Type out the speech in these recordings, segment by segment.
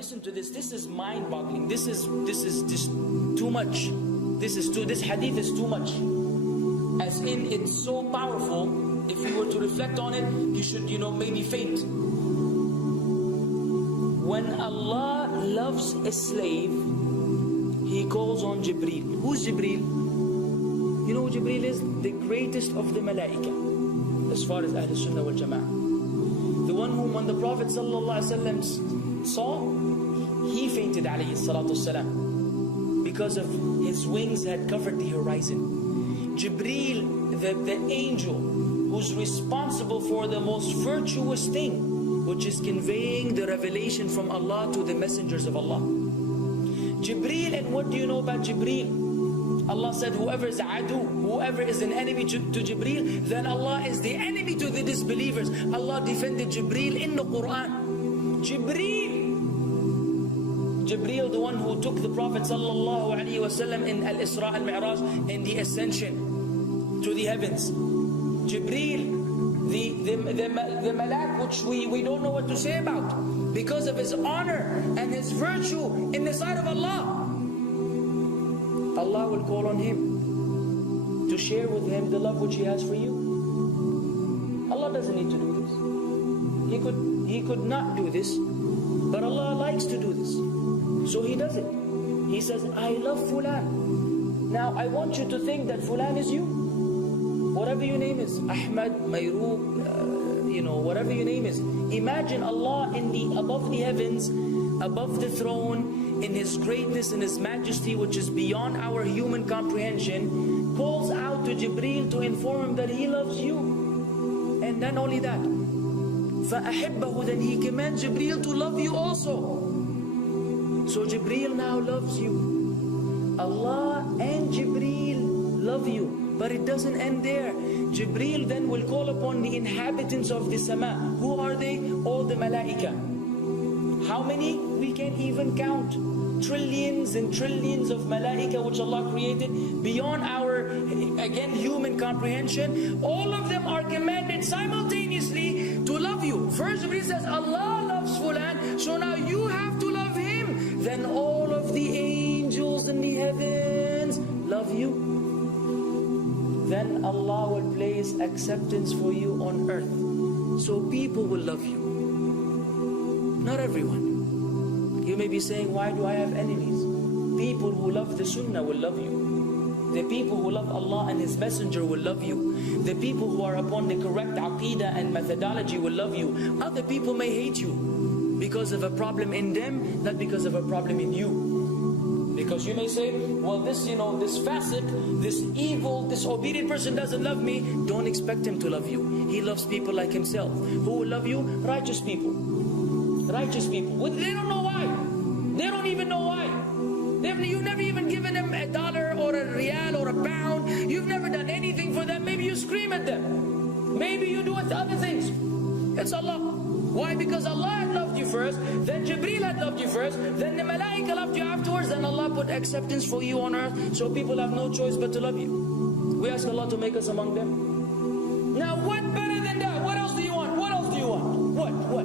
listen to this. This is mind-boggling. This is just too much. This hadith is too much. As in, it's so powerful. If you were to reflect on it, you should, maybe faint. When Allah loves a slave, He calls on Jibreel. Who's Jibreel? You know who Jibreel is? The greatest of the Malaika, as far as Ahl Sunnah wal Jama'ah. The one whom when the Prophet ﷺ saw, he fainted alayhi salatu wasalam, because of his wings had covered the horizon. Jibreel, the angel who's responsible for the most virtuous thing, which is conveying the revelation from Allah to the messengers of Allah. Jibreel, and what do you know about Jibreel? Allah said, whoever is adu, whoever is an enemy to Jibreel, then Allah is the enemy to the disbelievers. Allah defended Jibreel in the Quran. Jibreel, the one who took the Prophet ﷺ in Al-Isra al-Mi'raj, in the ascension to the heavens. Jibreel, the malak, which we don't know what to say about, because of his honor and his virtue in the sight of Allah. Allah will call on him to share with him the love which He has for you. Allah doesn't need to do this. He could not do this, but Allah likes to do this, so He does it. He says, I love Fulan. Now I want you to think that Fulan is you. Whatever your name is, Ahmad, Mayroob, whatever your name is. Imagine Allah above the heavens, above the throne, in His greatness and His majesty, which is beyond our human comprehension, calls out to Jibreel to inform him that He loves you. And then only that, فَأَحِبَّهُ, then He commands Jibreel to love you also. So Jibreel now loves you. Allah and Jibreel love you. But it doesn't end there. Jibreel then will call upon the inhabitants of the sama. Who are they? All the malaika. How many? We can't even count. Trillions and trillions of malaika which Allah created beyond our, again, human comprehension. All of them are commanded simultaneously to love you. First Jibreel says, Allah loves Fulan, so now you have to love him. Then all of the angels in the heavens love you. Then Allah will place acceptance for you on earth. So people will love you. Not everyone. You may be saying, why do I have enemies? People who love the Sunnah will love you. The people who love Allah and His Messenger will love you. The people who are upon the correct aqidah and methodology will love you. Other people may hate you because of a problem in them, not because of a problem in you. Because you may say, well, this fasiq, this evil, disobedient person doesn't love me. Don't expect him to love you. He loves people like himself. Who will love you? Righteous people. Righteous people. They don't know why. They don't even know why. You've never even given them $1 or a riyal or a pound. You've never done anything for them. Maybe you scream at them. Maybe you do other things. It's Allah. Why? Because Allah had loved you first, then Jibreel had loved you first, then the Malaika loved you afterwards, then Allah put acceptance for you on earth, so people have no choice but to love you. We ask Allah to make us among them. Now what better than that? What else do you want? What else do you want? What?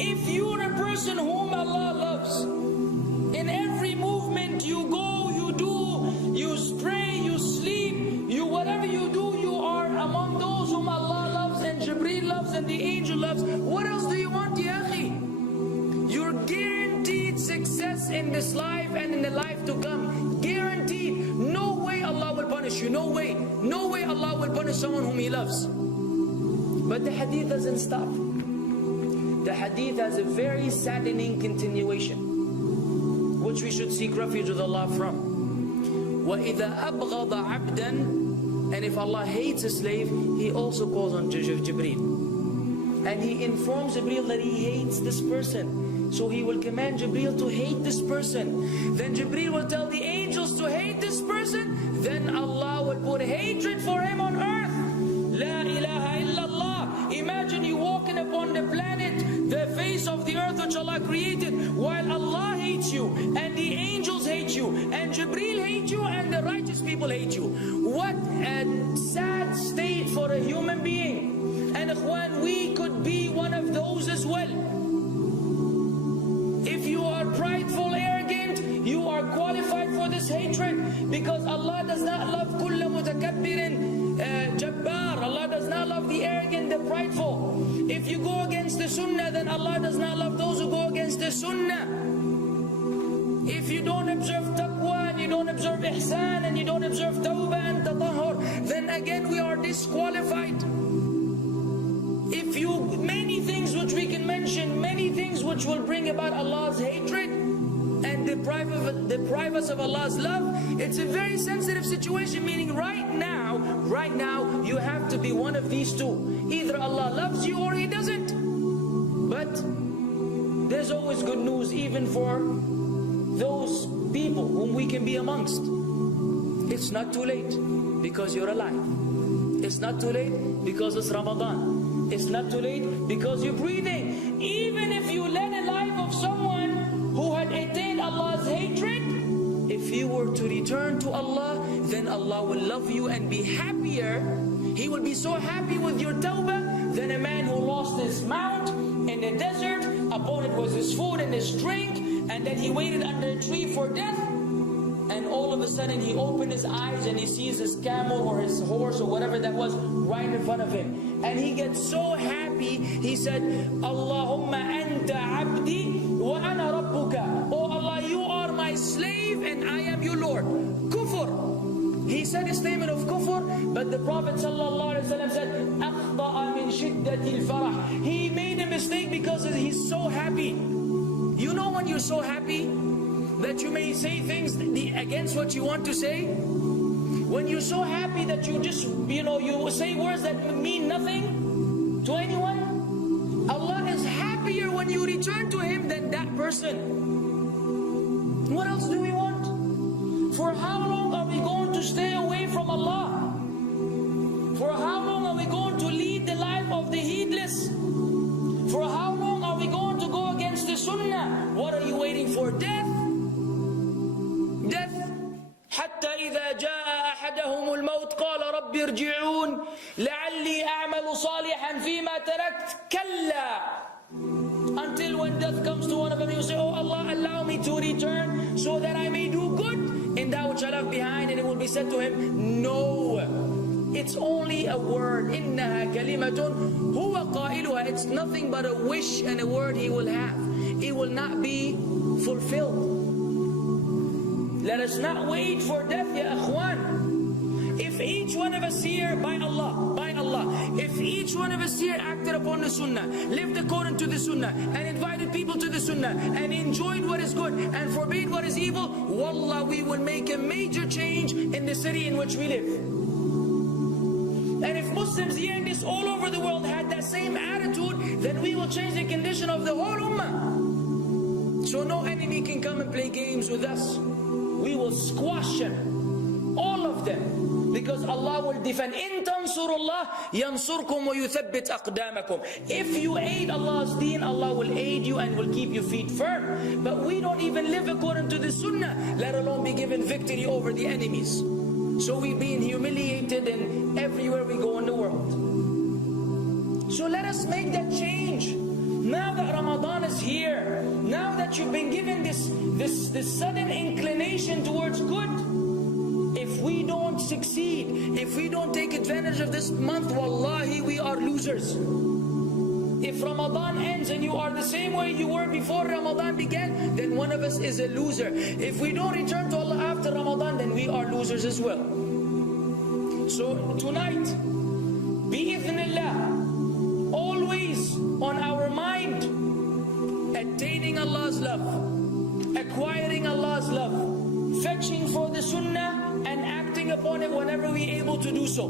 If you're a person whom Allah loves, in every movement you go, you do, you pray, you sleep, whatever you do, you are among those whom Allah loves and Jibreel loves and the angel loves. What else do you want, ya akhi? You're guaranteed success in this life and in the life to come. Guaranteed. No way Allah will punish you. No way. No way Allah will punish someone whom He loves. But the hadith doesn't stop. The hadith has a very saddening continuation, which we should seek refuge with Allah from. وَإِذَا أَبْغَضَ عَبْدًا, and if Allah hates a slave, He also calls on Jibreel. And He informs Jibreel that He hates this person. So He will command Jibreel to hate this person. Then Jibreel will tell the angels to hate this person. Then Allah will put hatred for him on earth. La ilaha illallah. Imagine you walking upon the planet, the face of the earth which Allah created, while Allah hates you, and the angels hate you, and Jibreel hates you, and the righteous people hate you. What a sad state for a human being. And ikhwan, we could be one of those as well. If you are are prideful, arrogant, you are qualified for this hatred, because Allah does not love kulla mutakabbirin jabbar. Allah does not love the arrogant, the prideful. If you go against the sunnah, then Allah does not love those who go against the sunnah. If you don't observe taqwa, and you don't observe ihsan, and you don't observe tawbah and tatahur, then again we are disqualified. If you, many things which we can mention, many things which will bring about Allah's hatred and deprive us of Allah's love. It's a very sensitive situation, meaning right now, you have to be one of these two. Either Allah loves you or He doesn't. But there's always good news, even for those people whom we can be amongst. It's not too late because you're alive. It's not too late because it's Ramadan. It's not too late because you're breathing. Even if you led a life of someone who had attained Allah's hatred, if you were to return to Allah, then Allah will love you and be happier. He will be so happy with your tawbah than a man who lost his mount in the desert. Upon it was his food and his drink, and then he waited under a tree for death. And all of a sudden he opened his eyes and he sees his camel or his horse or whatever that was right in front of him. And he gets so happy, he said, Allahumma anta abdi wa ana rabbuka. Oh Allah, you are my slave and I am your Lord. Kufr. He said a statement of kufr, but the Prophet ﷺ said, أَخْطَأَ مِنْ شِدَّةِ الْفَرَحِ. He made a mistake because he's so happy. You know when you're so happy that you may say things against what you want to say? When you're so happy that you just, you say words that mean nothing to anyone? Allah is happier when you return to Him than that person. What else do we want? For how long are we going to stay away from Allah? For how long are we going to lead the life of the heedless? For how long are we going to go against the sunnah? What are you waiting for? Death? Death. حتى إذا جاء أحدهم الموت قال رب ارجعون لعلي أعمل صالحا فيما تركت كلا. Until when death comes to one of them, you say, oh Allah, allow me to return so that I may do good in that which I left behind. And it will be said to him, no, it's only a word. إنها كلمة هو قائلها. It's nothing but a wish and a word he will have. It will not be fulfilled. Let us not wait for death, ya akhwan. If each one of us here, by Allah, if each one of us here acted upon the sunnah, lived according to the sunnah, and invited people to the sunnah, and enjoyed what is good, and forbade what is evil, wallah, we will make a major change in the city in which we live. And if Muslims hearing this all over the world had that same attitude, then we will change the condition of the whole ummah. So no enemy can come and play games with us. We will squash them, all of them, because Allah will defend. إِن تَنْصُرُ اللَّهِ يَنْصُرْكُمْ وَيُثَبِّتْ أَقْدَامَكُمْ. If you aid Allah's deen, Allah will aid you and will keep your feet firm. But we don't even live according to the sunnah, let alone be given victory over the enemies. So we're being humiliated in everywhere we go in the world. So let us make that change. Now that Ramadan is here, now that you've been given this sudden inclination towards good, if we don't succeed, if we don't take advantage of this month, wallahi, we are losers. If Ramadan ends and you are the same way you were before Ramadan began, then one of us is a loser. If we don't return to Allah after Ramadan, then we are losers as well. So tonight, bi'idhnillah, always on our mind, attaining Allah's love, acquiring Allah's love, fetching for the sunnah and acting upon it whenever we're able to do so.